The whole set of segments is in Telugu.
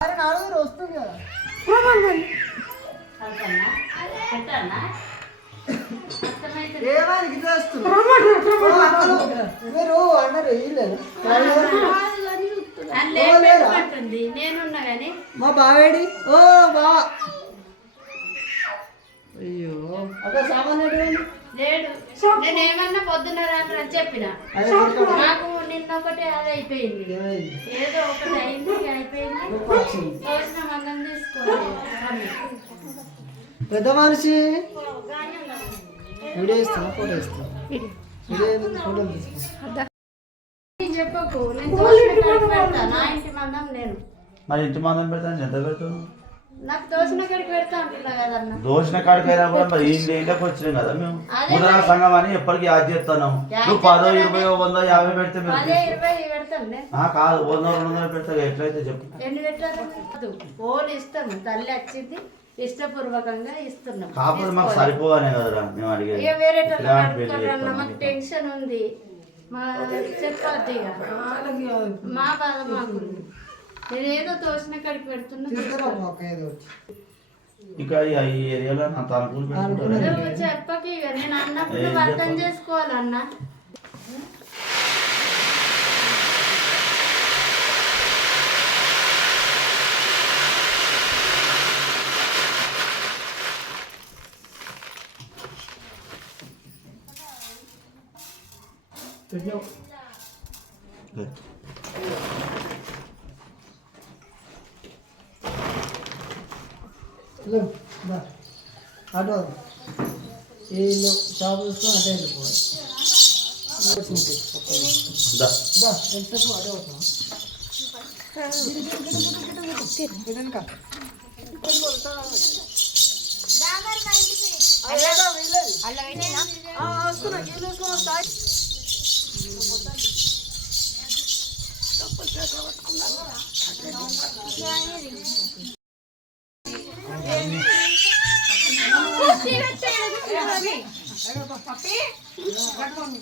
అరే నలుగురు వస్తుంది కదా. మీరు అన్నారు వేయలేదు నేనున్నా కానీ మా బావేడి? ఓ బా. అయ్యో. అక్కడ సామాన్ ఎటువంటి లేడు. నేను ఏమన్నా పొద్దున్న అని చెప్పిన. నాకు నిన్న ఒకటి అది అయిపోయింది ఏదో ఒకటి అయింది అయిపోయింది నొప్పి వచ్చింది. తోసిన మందం తీసుకోవాలి పెద్ద మనిషి. Video photo video. చెప్పకు నేను కాడికి మరి ఇంటి మందం పెడతాను ఎంత పెడతాను నాకు తోసిన కాడికి పెడతా అంటున్నా కదన్న. దోషణ కాడికైనా కూడా మరి ఈ ఇంటికి వచ్చినాం కదా మేము. ముద్రా సంఘం అని ఎప్పటికీ యాద్ చేస్తాను నువ్వు పదో ఇరవై వందో యాభై పెడితే కాదు వంద రెండు వందలు పెడతా ఎట్లయితే చెప్పు. ఎన్ని పెట్టారు ఫోన్ ఇస్తాము తల్లి వచ్చింది. ఇష్టపూర్వకంగా ఇస్తున్నాం. కాకపోతే మాకు సరిపోవనే కదరా మేము అడిగేది. ఇక వేరే మాకు టెన్షన్ ఉంది. మా చెప్పద్దు ఇక. మా బాధ మాకు ఉంది. నేను ఏదో తోసిన కాడికి పెడుతున్నా ఇక ఈ- ఏరియాలో చెప్పకి ఇక. నేను అన్నప్పుడు అర్థం చేసుకోవాలన్నా. పెట్టినావు హలో బా అటు ఏ ఇల్లు షాప్ చూసుకొని అటే వెళ్ళిపోవాలి దా. దా ఎంతసేపు అటే అవుతాం సరే చే, సరే చే. ఇది అప్పుడు వెళ్ళు ఇప్పుడు దాకా ఉంది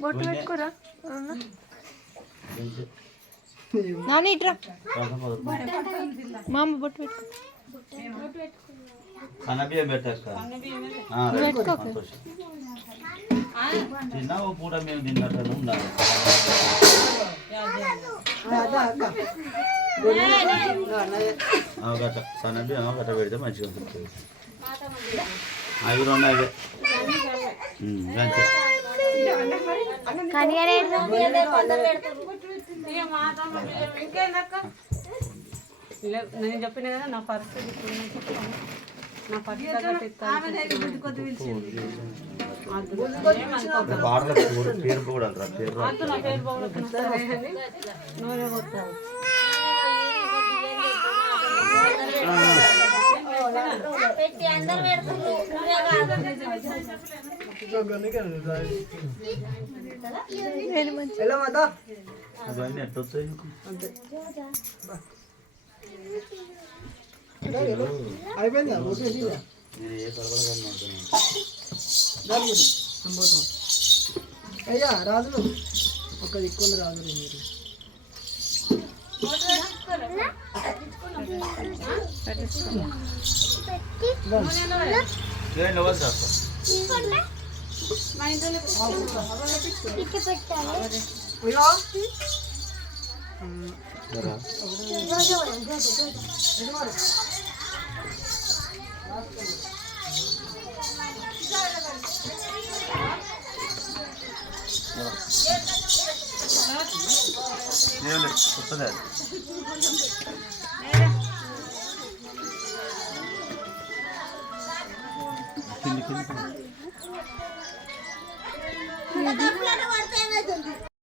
బొట్టు పెట్టుకోరా? ఏం చే- నాని ఇట్రా. కొంచెం పద. మా అమ్మ బొట్టు పెట్టుకో. సన్నబియ్యం పెట్టాక ఆ, రైట్. సంతోషం. తిన్నా ఓ పూట మేము తిన్నట్టు ఉండాలి. అదా అక్క ఆ, గట్ట. సన్నబియ్యం గట్ట పెడితే మంచిగా ఉంటుంది. అవి రెండు అవే. అంతే. నేను చెప్పిన కదా నా పరిస్థితి. నా పరిస్థితి పాటల పేరు నూనె పోతాను వెళ్ళమదా అవన్నీ ఎట్లా వస్తాయి నీకు? అంతే అయిపోయిందా ఓకే సీదా నేను ఏ తరగతి కానీ మాట్లాడను. దాని గురించి సంబోతం అయ్యా రాజులు. ఒక దిక్కున్న రాజులు. మీరు కొత్తదే. కింది కింది